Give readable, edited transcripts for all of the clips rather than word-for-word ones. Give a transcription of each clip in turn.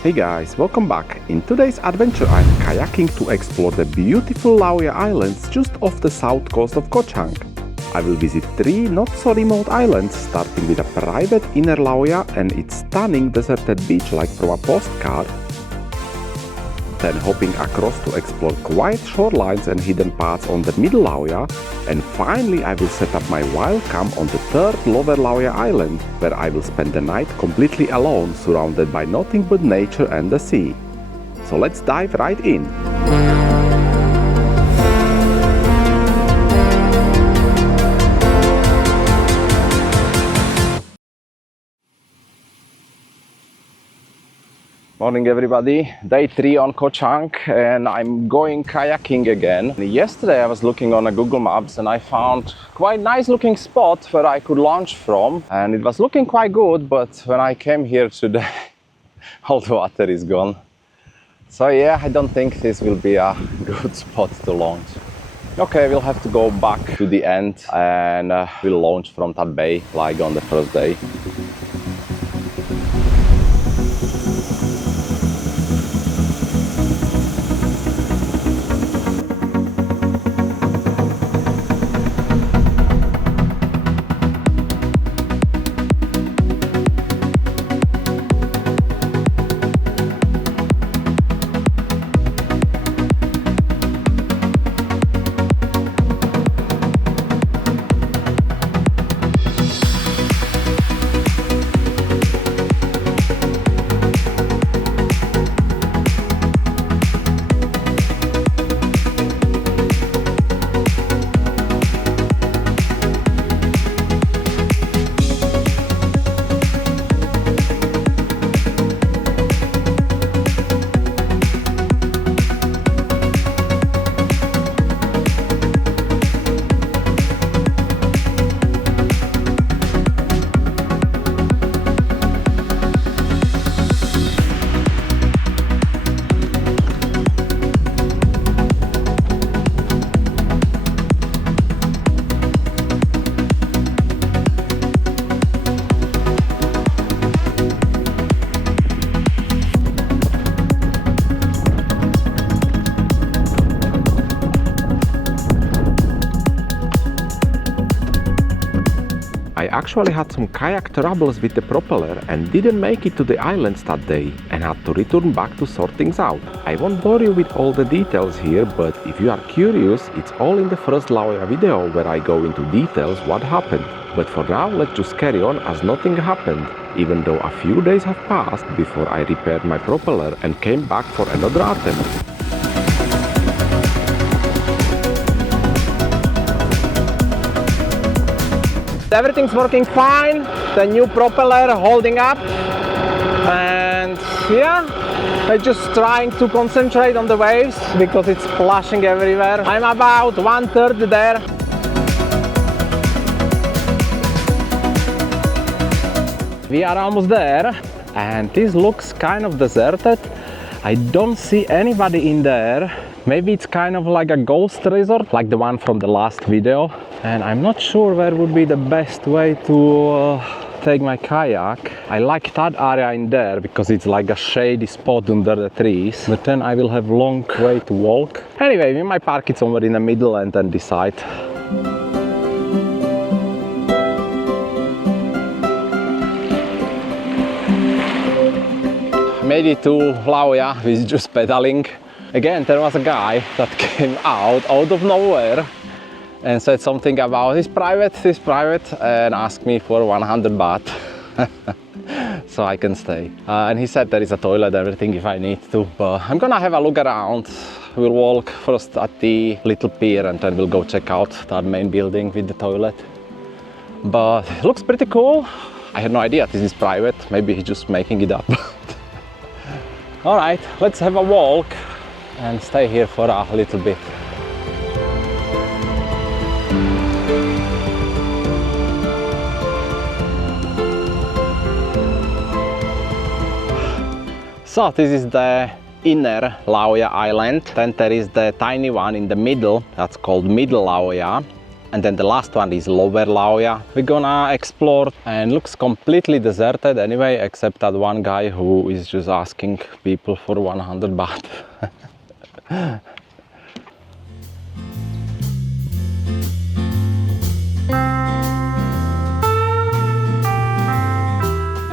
Hey guys, welcome back. In today's adventure I'm kayaking to explore the beautiful Laoya Islands just off the south coast of Koh Chang. I will visit 3 not so remote islands, starting with a private inner Laoya and its stunning deserted beach like from a postcard, then hopping across to explore quiet shorelines and hidden paths on the middle Laoya, and finally I will set up my wild camp on the 3rd Lower Laoya Island, where I will spend the night completely alone, surrounded by nothing but nature and the sea. So let's dive right in. Morning everybody, day 3 on Koh Chang, and I'm going kayaking again. Yesterday I was looking on a Google Maps and I found quite nice looking spot where I could launch from, and it was looking quite good, but when I came here today all the water is gone. So yeah, I don't think this will be a good spot to launch. Okay, we'll have to go back to the end and we'll launch from that bay like on the first day. I actually had some kayak troubles with the propeller and didn't make it to the islands that day and had to return back to sort things out. I won't bore you with all the details here, but if you are curious, it's all in the first Laoya video where I go into details what happened. But for now, let's just carry on as nothing happened, even though a few days have passed before I repaired my propeller and came back for another attempt. Everything's working fine, the new propeller holding up, and yeah, I'm just trying to concentrate on the waves because it's splashing everywhere. I'm about 1/3 there. We are almost there, and this looks kind of deserted. I don't see anybody in there. Maybe it's kind of like a ghost resort, like the one from the last video. And I'm not sure where would be the best way to take my kayak. I like that area in there because it's like a shady spot under the trees, but then I will have long way to walk. Anyway, we might park it somewhere in the middle and then decide. Made it to Laoya with just pedaling. Again, there was a guy that came out of nowhere and said something about this private, and asked me for 100 baht so I can stay. And he said there is a toilet, everything if I need to. But I'm gonna have a look around. We'll walk first at the little pier and then we'll go check out that main building with the toilet. But it looks pretty cool. I had no idea this is private. Maybe he's just making it up. All right, let's have a walk and stay here for a little bit. So this is the inner Laoya Island. Then there is the tiny one in the middle, that's called Middle Laoya. And then the last one is Lower Laoya. We're gonna explore, and looks completely deserted anyway, except that one guy who is just asking people for 100 baht.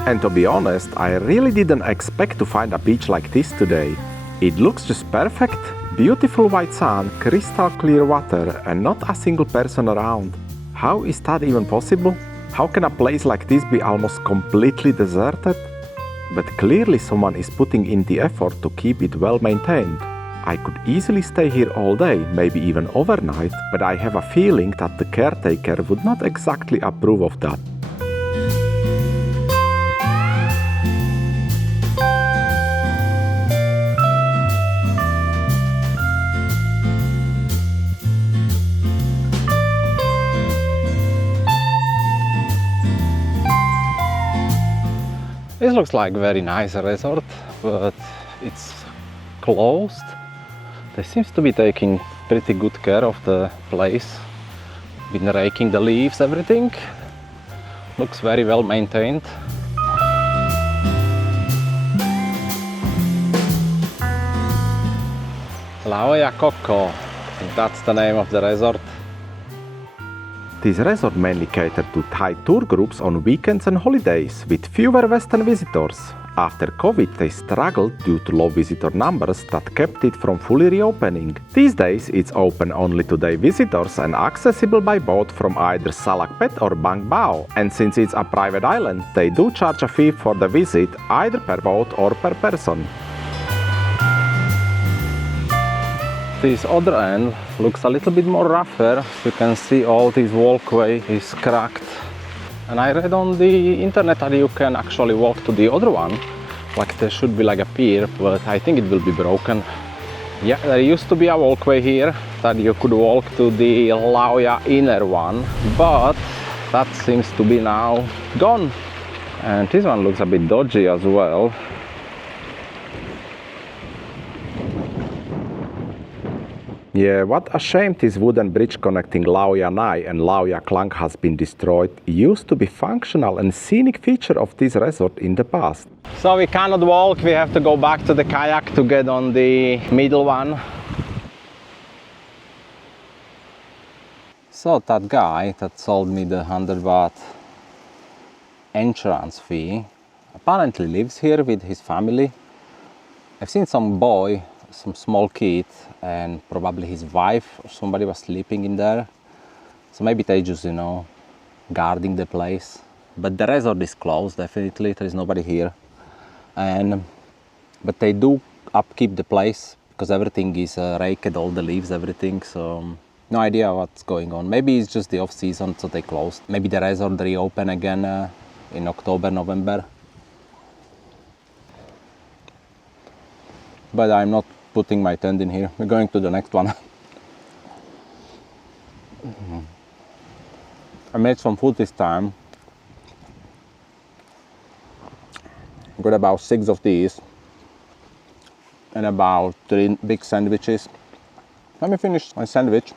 And to be honest, I really didn't expect to find a beach like this today. It looks just perfect. Beautiful white sun, crystal clear water, and not a single person around. How is that even possible? How can a place like this be almost completely deserted? But clearly someone is putting in the effort to keep it well maintained. I could easily stay here all day, maybe even overnight, but I have a feeling that the caretaker would not exactly approve of that. This looks like a very nice resort, but it's closed. They seem to be taking pretty good care of the place. Been raking the leaves, everything. Looks very well maintained. Laoya Koko, that's the name of the resort. This resort mainly catered to Thai tour groups on weekends and holidays, with fewer Western visitors. After COVID, they struggled due to low visitor numbers that kept it from fully reopening. These days, it's open only to day visitors and accessible by boat from either Salak Phet or Bang Bao. And since it's a private island, they do charge a fee for the visit, either per boat or per person. This other end looks a little bit more rougher. You can see all this walkway is cracked. And I read on the internet that you can actually walk to the other one. Like there should be like a pier, but I think it will be broken. Yeah, there used to be a walkway here that you could walk to the Laoya inner one, but that seems to be now gone. And this one looks a bit dodgy as well. Yeah, what a shame this wooden bridge connecting Lao Ya Nai and Lao Ya Klang has been destroyed. It used to be functional and scenic feature of this resort in the past. So we cannot walk, we have to go back to the kayak to get on the middle one. So that guy that sold me the 100 baht entrance fee apparently lives here with his family. I've seen some boy, some small kid, and probably his wife or somebody was sleeping in there. So maybe they just, you know, guarding the place. But the resort is closed, definitely. There is nobody here. But they do upkeep the place because everything is raked, all the leaves, everything. So no idea what's going on. Maybe it's just the off season, so they closed. Maybe the resort reopen again in October, November. But I'm not putting my tent in here. We're going to the next one. I made some food this time. Got about 6 of these and about 3 big sandwiches. Let me finish my sandwich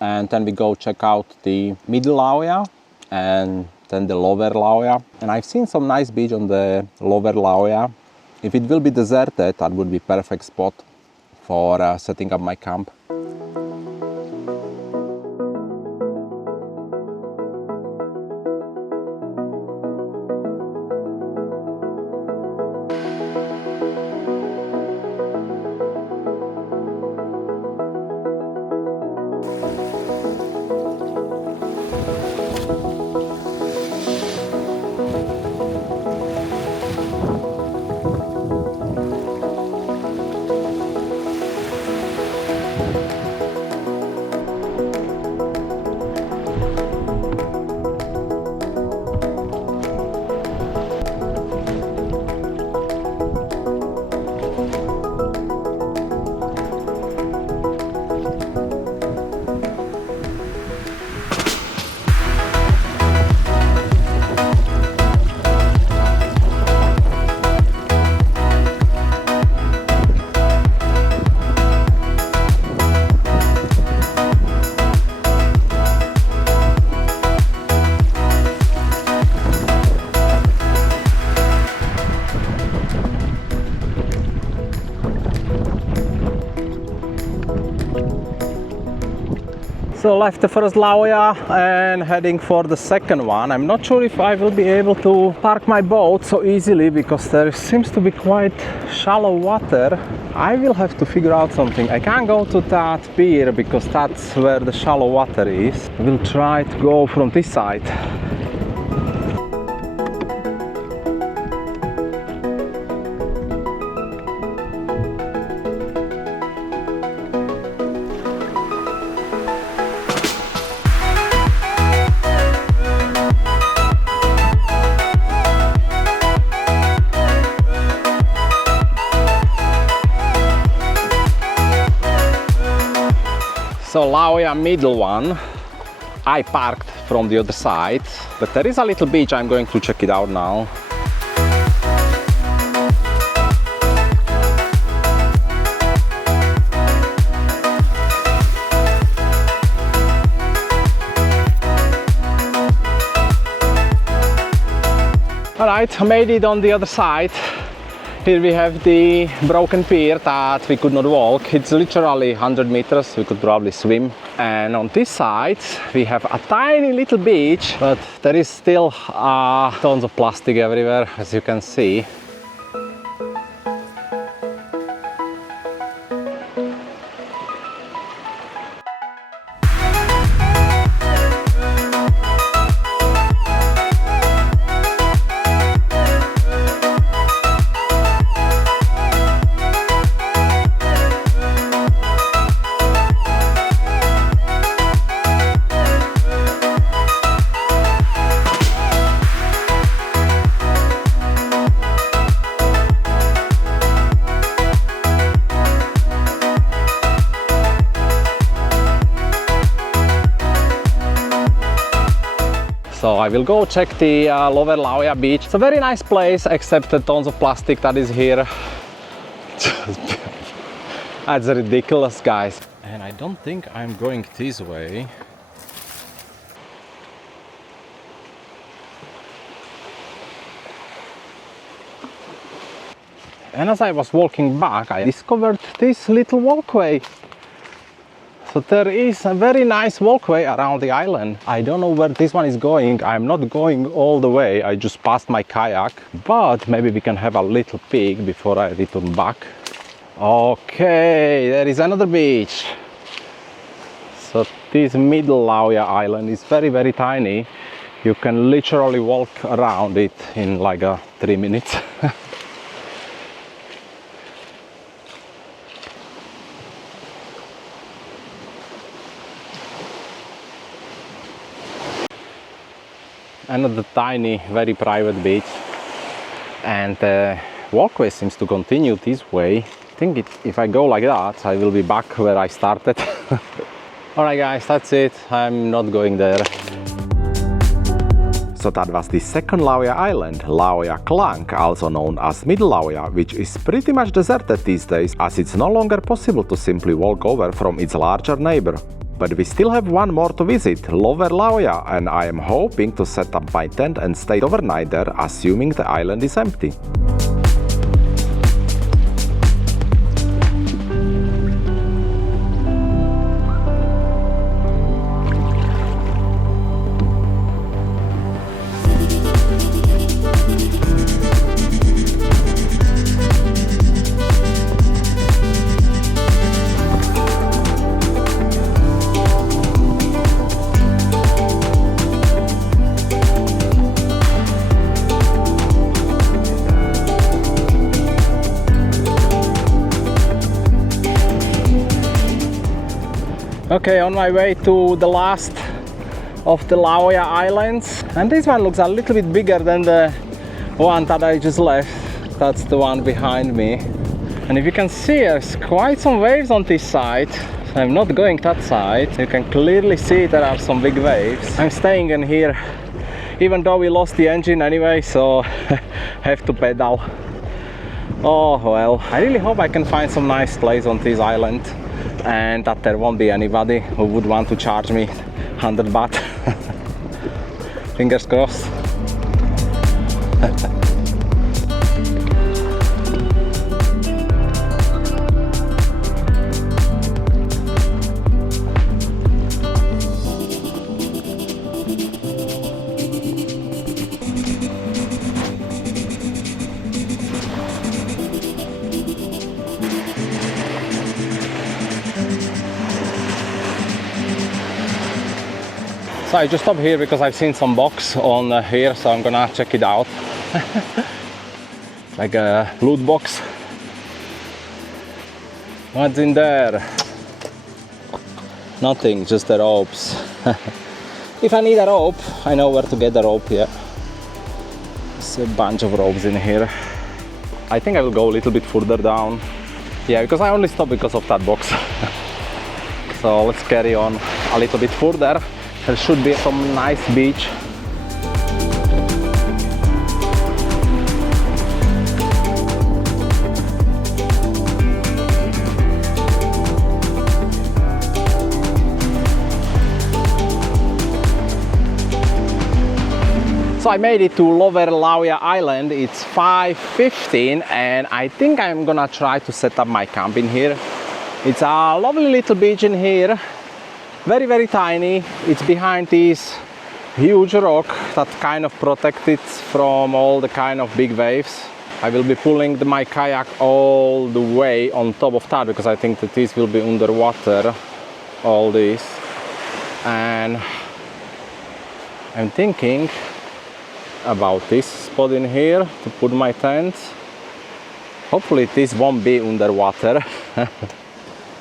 and then we go check out the middle Laoya and then the lower Laoya. And I've seen some nice beach on the lower Laoya. If it will be deserted, that would be perfect spot for setting up my camp. So left the first Laoya and heading for the second one. I'm not sure if I will be able to park my boat so easily because there seems to be quite shallow water. I will have to figure out something. I can't go to that pier because that's where the shallow water is. I will try to go from this side. So Laoya middle one, I parked from the other side, but there is a little beach. I'm going to check it out now. Alright, I made it on the other side. Here we have the broken pier that we could not walk. It's literally 100 meters, we could probably swim. And on this side we have a tiny little beach, but there is still tons of plastic everywhere, as you can see. So I will go check the Lower Laoya beach. It's a very nice place, except the tons of plastic that is here. That's ridiculous, guys. And I don't think I'm going this way. And as I was walking back, I discovered this little walkway. So there is a very nice walkway around the island. I don't know where this one is going. I'm not going all the way. I just passed my kayak, but maybe we can have a little peek before I return back. Okay, there is another beach. So this middle Laoya island is very, very tiny. You can literally walk around it in like 3 minutes. Another tiny, very private beach, and the walkway seems to continue this way. I think if I go like that, I will be back where I started. Alright guys, that's it. I'm not going there. So that was the second Laoya island, Lao Ya Klang, also known as Middle Laoya, which is pretty much deserted these days, as it's no longer possible to simply walk over from its larger neighbor. But we still have one more to visit, Lower Laoya, and I am hoping to set up my tent and stay overnight there, assuming the island is empty. Okay, on my way to the last of the Laoya Islands, and this one looks a little bit bigger than the one that I just left. That's the one behind me, and if you can see, there's quite some waves on this side. So I'm not going that side. You can clearly see there are some big waves. I'm staying in here even though we lost the engine anyway, so have to pedal. Oh well, I really hope I can find some nice place on this island and that there won't be anybody who would want to charge me 100 baht. Fingers crossed. So I just stopped here because I've seen some box on here, so I'm gonna check it out. Like a loot box. What's in there? Nothing, just the ropes. If I need a rope, I know where to get the rope, yeah. There's a bunch of ropes in here. I think I will go a little bit further down. Yeah, because I only stopped because of that box. So let's carry on a little bit further. There should be some nice beach. So I made it to Lower Laoya Island. It's 5:15 and I think I'm gonna try to set up my camp in here. It's a lovely little beach in here. Very, very tiny. It's behind this huge rock that kind of protects it from all the kind of big waves. I will be pulling my kayak all the way on top of that because I think that this will be underwater, all this. And I'm thinking about this spot in here to put my tent. Hopefully this won't be underwater.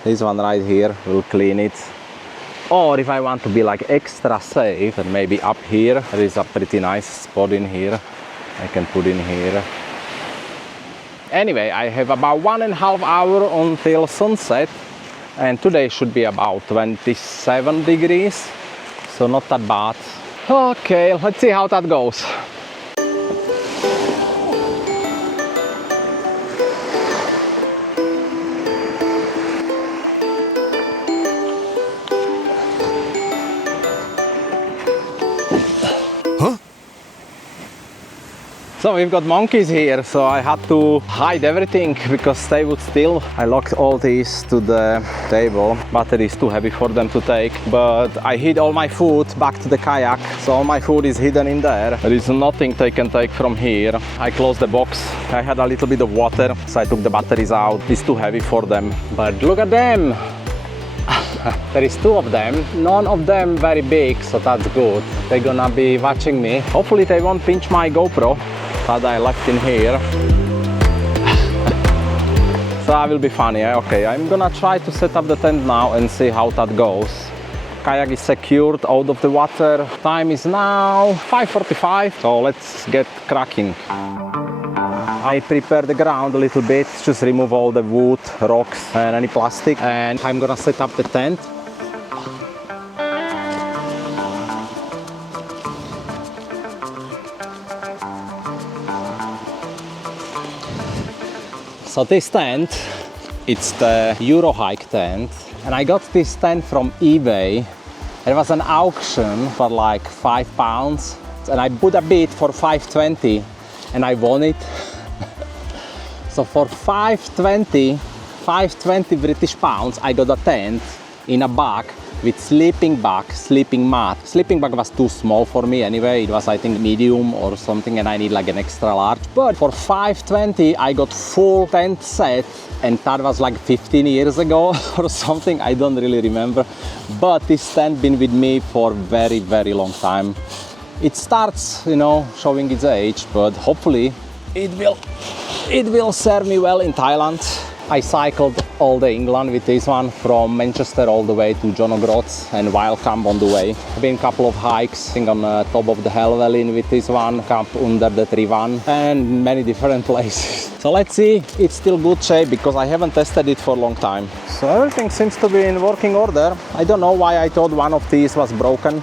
This one right here will clean it. Or if I want to be like extra safe, then maybe up here there is a pretty nice spot in here I can put in here. Anyway, I have about 1.5 hours until sunset, and today should be about 27 degrees, so not that bad. Okay, let's see how that goes. So we've got monkeys here, so I had to hide everything because they would steal. I locked all these to the table. Battery is too heavy for them to take, but I hid all my food back to the kayak, so all my food is hidden in there. There is nothing they can take from here. I closed the box. I had a little bit of water, so I took the batteries out. It's too heavy for them. But look at them! There is 2 of them, none of them very big, so that's good. They're gonna be watching me. Hopefully they won't pinch my GoPro that I left in here. So that will be funny, eh? Okay, I'm gonna try to set up the tent now and see how that goes. Kayak is secured out of the water. Time is now 5:45, so let's get cracking. I prepare the ground a little bit, just remove all the wood, rocks and any plastic, and I'm gonna set up the tent. So this tent, it's the Euro Hike tent, and I got this tent from eBay. There was an auction for like £5, and I put a bid for 5.20, and I won it. So for 5.20 British pounds, I got a tent in a bag with sleeping bag, sleeping mat. Sleeping bag was too small for me anyway. It was, I think, medium or something, and I need like an extra large. But for 5.20, I got full tent set, and that was like 15 years ago or something. I don't really remember. But this tent been with me for very, very long time. It starts, you know, showing its age, but hopefully it will serve me well in Thailand. I cycled all the England with this one, from Manchester all the way to John O'Groats and Wild Camp on the way. I've been a couple of hikes, I think on the top of the Helvellyn with this one, camp under the Trivan, and many different places. So let's see, it's still good shape because I haven't tested it for a long time. So everything seems to be in working order. I don't know why I thought one of these was broken.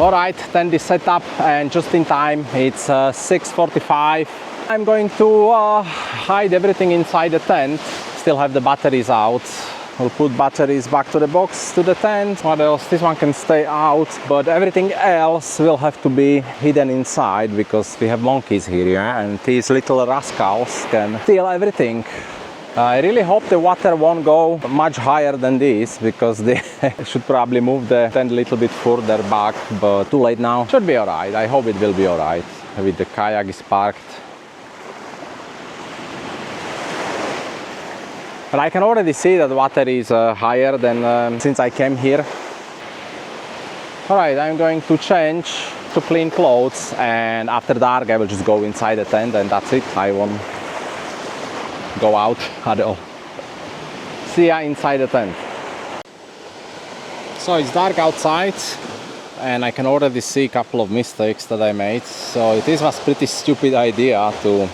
Alright, tent is set up and just in time. It's 6:45. I'm going to hide everything inside the tent. Still have the batteries out. We'll put batteries back to the box, to the tent. What else? This one can stay out, but everything else will have to be hidden inside because we have monkeys here, yeah? And these little rascals can steal everything. I really hope the water won't go much higher than this because they should probably move the tent a little bit further back, but too late now. Should be alright. I hope it will be alright. With the kayak is parked. But I can already see that the water is higher than since I came here. Alright, I'm going to change to clean clothes, and after dark I will just go inside the tent and that's it. I won't go out at all. See ya inside the tent. So it's dark outside and I can already see a couple of mistakes that I made. So this was a pretty stupid idea to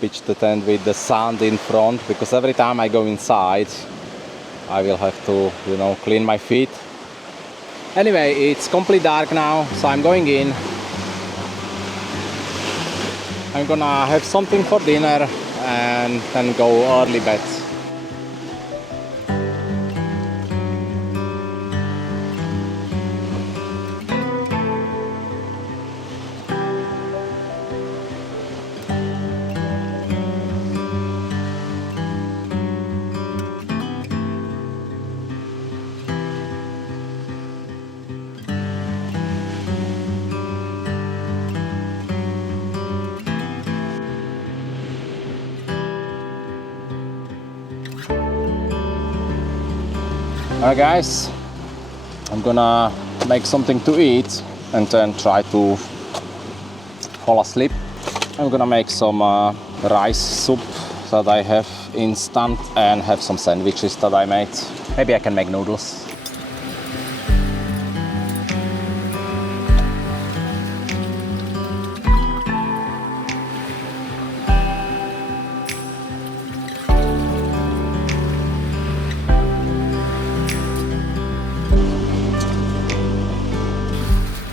pitch the tent with the sand in front, because every time I go inside I will have to, you know, clean my feet. Anyway, it's completely dark now, so I'm going in. I'm gonna have something for dinner and then go early bed. Alright guys, I'm gonna make something to eat and then try to fall asleep. I'm gonna make some rice soup that I have instant and have some sandwiches that I made. Maybe I can make noodles.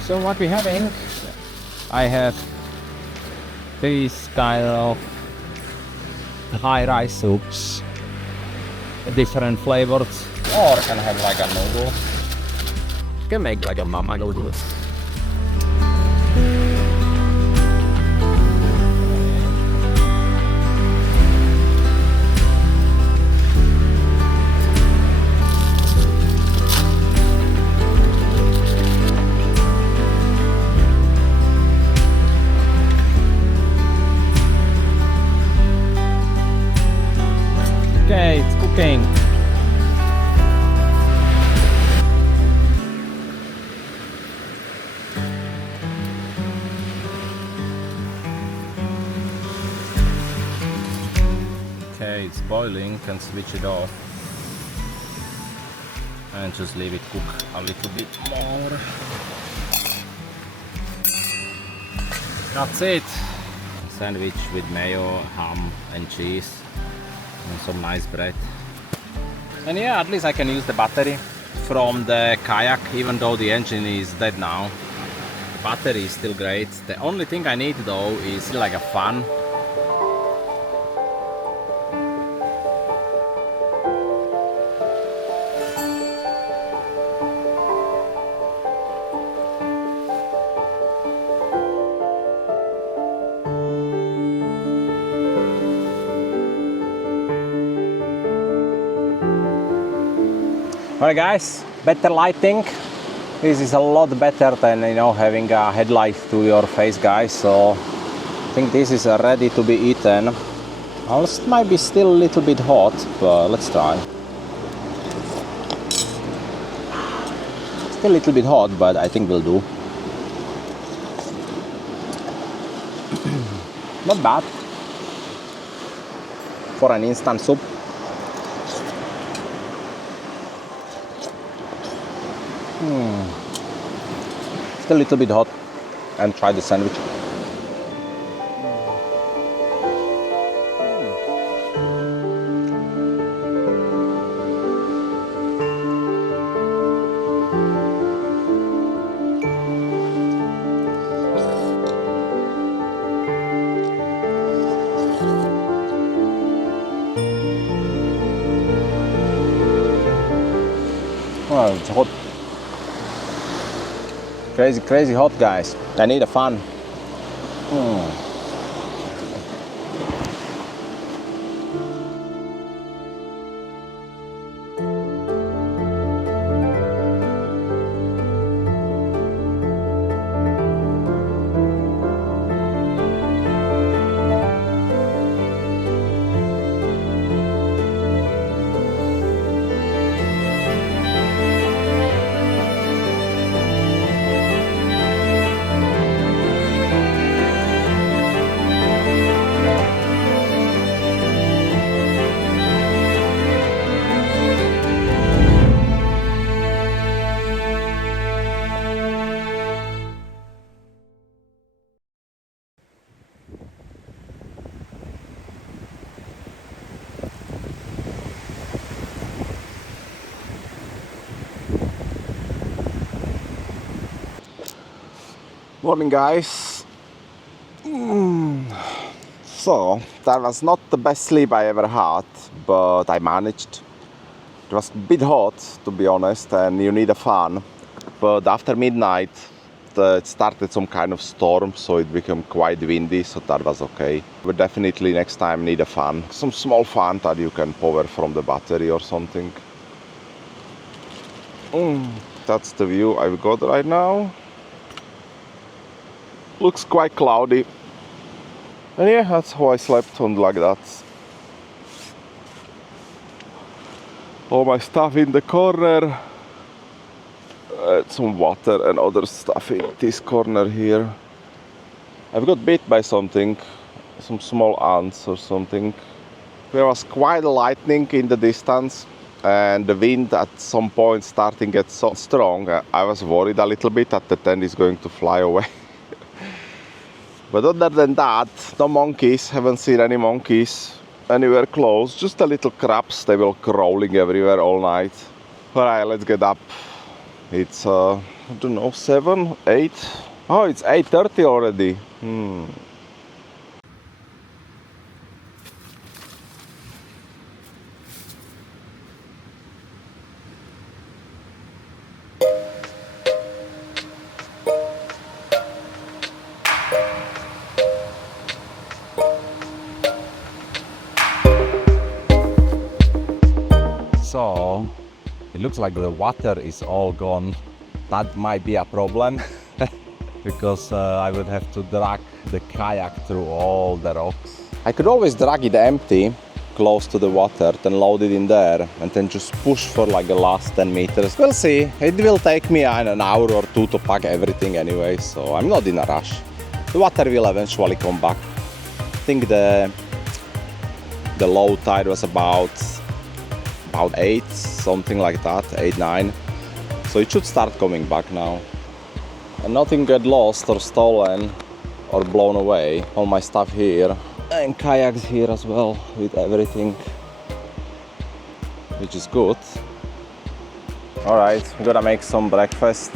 So what we're having, I have this kind of Thai rice soups, different flavors, or can have like a noodle. You can make like a mama noodle. Okay, it's cooking. Okay, it's boiling, can switch it off and just leave it cook a little bit more. That's it. Sandwich with mayo, ham and cheese. And some nice bread. And yeah, at least I can use the battery from the kayak, even though the engine is dead now. The battery is still great. The only thing I need though is like a fan. Alright guys, better lighting. This is a lot better than, you know, having a headlight to your face, guys. So I think this is ready to be eaten. It might be still a little bit hot, but let's try. Still a little bit hot, but I think will do. Not bad for an instant soup. Still a little bit hot, and try the sandwich. Wow, it's hot. Crazy, crazy hot, guys. I need a fan. Morning, guys. So that was not the best sleep I ever had, but I managed. It was a bit hot, to be honest, and you need a fan. But after midnight it started some kind of storm, so it became quite windy, so that was okay. But definitely next time need a fan, some small fan that you can power from the battery or something. That's the view I've got right now. Looks quite cloudy. And yeah, that's how I slept on like that. All my stuff in the corner. Some water and other stuff in this corner here. I've got bit by something, some small ants or something. There was quite a lightning in the distance, and the wind at some point starting to get so strong. I was worried a little bit that the tent is going to fly away. But other than that, no monkeys, haven't seen any monkeys anywhere close, just a little crabs, they were crawling everywhere all night. Alright, let's get up. It's, I don't know, 7, 8? Oh, it's 8:30 already. So it looks like the water is all gone. That might be a problem because I would have to drag the kayak through all the rocks. I could always drag it empty close to the water, then load it in there and then just push for like the last 10 meters. We'll see. It will take me an hour or two to pack everything anyway, so I'm not in a rush. The water will eventually come back. I think the low tide was about 8, something like that, 8, 9. So it should start coming back now. And nothing got lost or stolen or blown away. All my stuff here and kayaks here as well with everything, which is good. Alright, I'm gonna make some breakfast.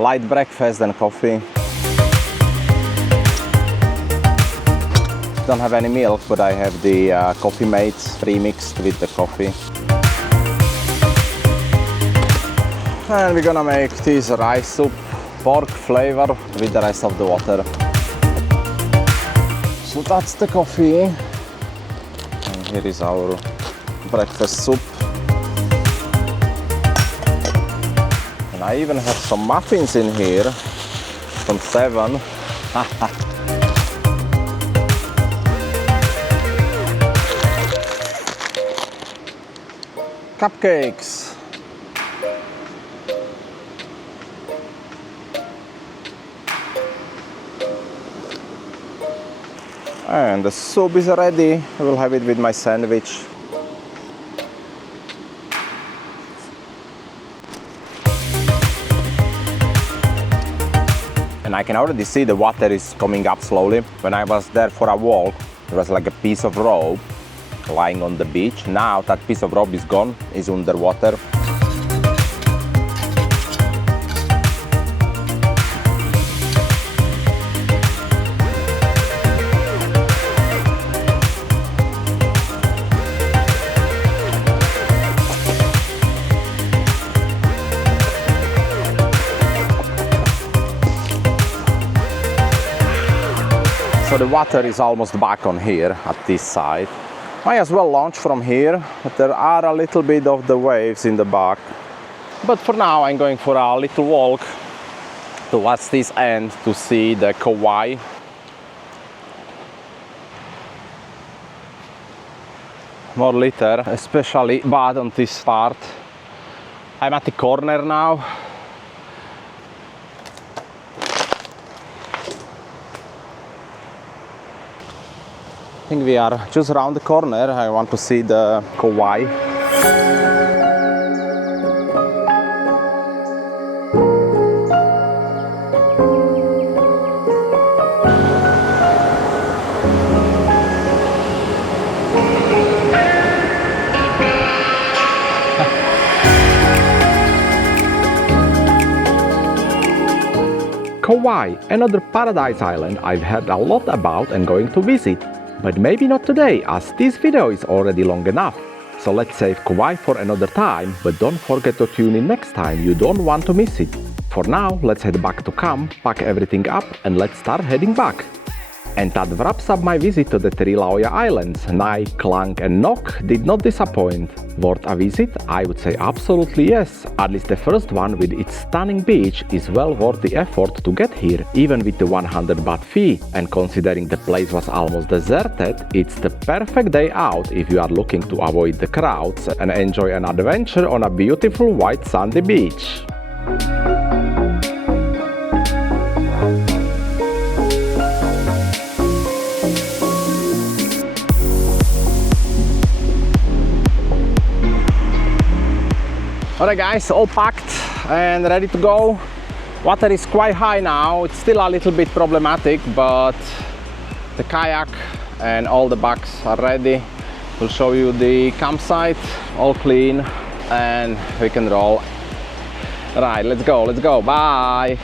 Light breakfast and coffee. Don't have any milk, but I have the coffee mate pre-mixed with the coffee. And we're gonna make this rice soup, pork flavor with the rest of the water. So that's the coffee. And here is our breakfast soup. And I even have some muffins in here from 7. Cupcakes. And the soup is ready. I will have it with my sandwich. And I can already see the water is coming up slowly. When I was there for a walk, there was like a piece of rope lying on the beach. Now that piece of rope is gone, is underwater. So the water is almost back on here at this side. Might as well launch from here, but there are a little bit of the waves in the back. But for now I'm going for a little walk towards this end to see the Kauai. More litter, especially bad on this part. I'm at the corner now. I think we are just around the corner. I want to see the Kauai. Kauai, another paradise island I've heard a lot about and going to visit. But maybe not today, as this video is already long enough. So let's save Kauai for another time, but don't forget to tune in next time, you don't want to miss it. For now, let's head back to camp, pack everything up and let's start heading back. And that wraps up my visit to the three Laoya Islands. Nai, Klang and Nok did not disappoint. Worth a visit? I would say absolutely yes. At least the first one with its stunning beach is well worth the effort to get here, even with the 100 baht fee. And considering the place was almost deserted, it's the perfect day out if you are looking to avoid the crowds and enjoy an adventure on a beautiful white sandy beach. Alright guys, all packed and ready to go. Water is quite high now, it's still a little bit problematic, but the kayak and all the bags are ready. We'll show you the campsite, all clean, and we can roll. Right, let's go, bye!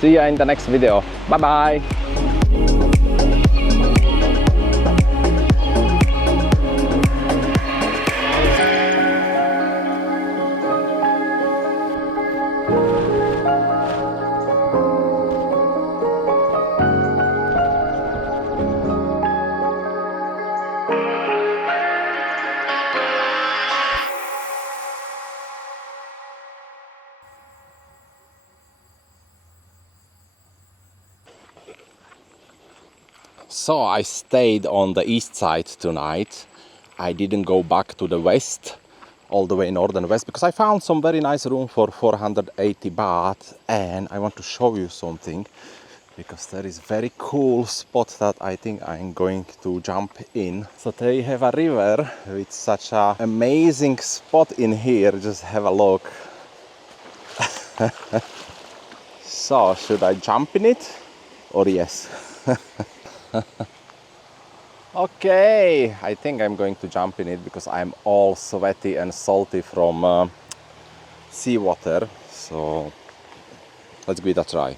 See you in the next video, bye bye! So I stayed on the east side tonight. I didn't go back to the west, all the way north and west, because I found some very nice room for 480 baht, and I want to show you something, because there is very cool spot that I think I'm going to jump in. So they have a river with such an amazing spot in here. Just have a look. So should I jump in it or yes? Okay, I think I'm going to jump in it because I'm all sweaty and salty from seawater. So let's give it a try.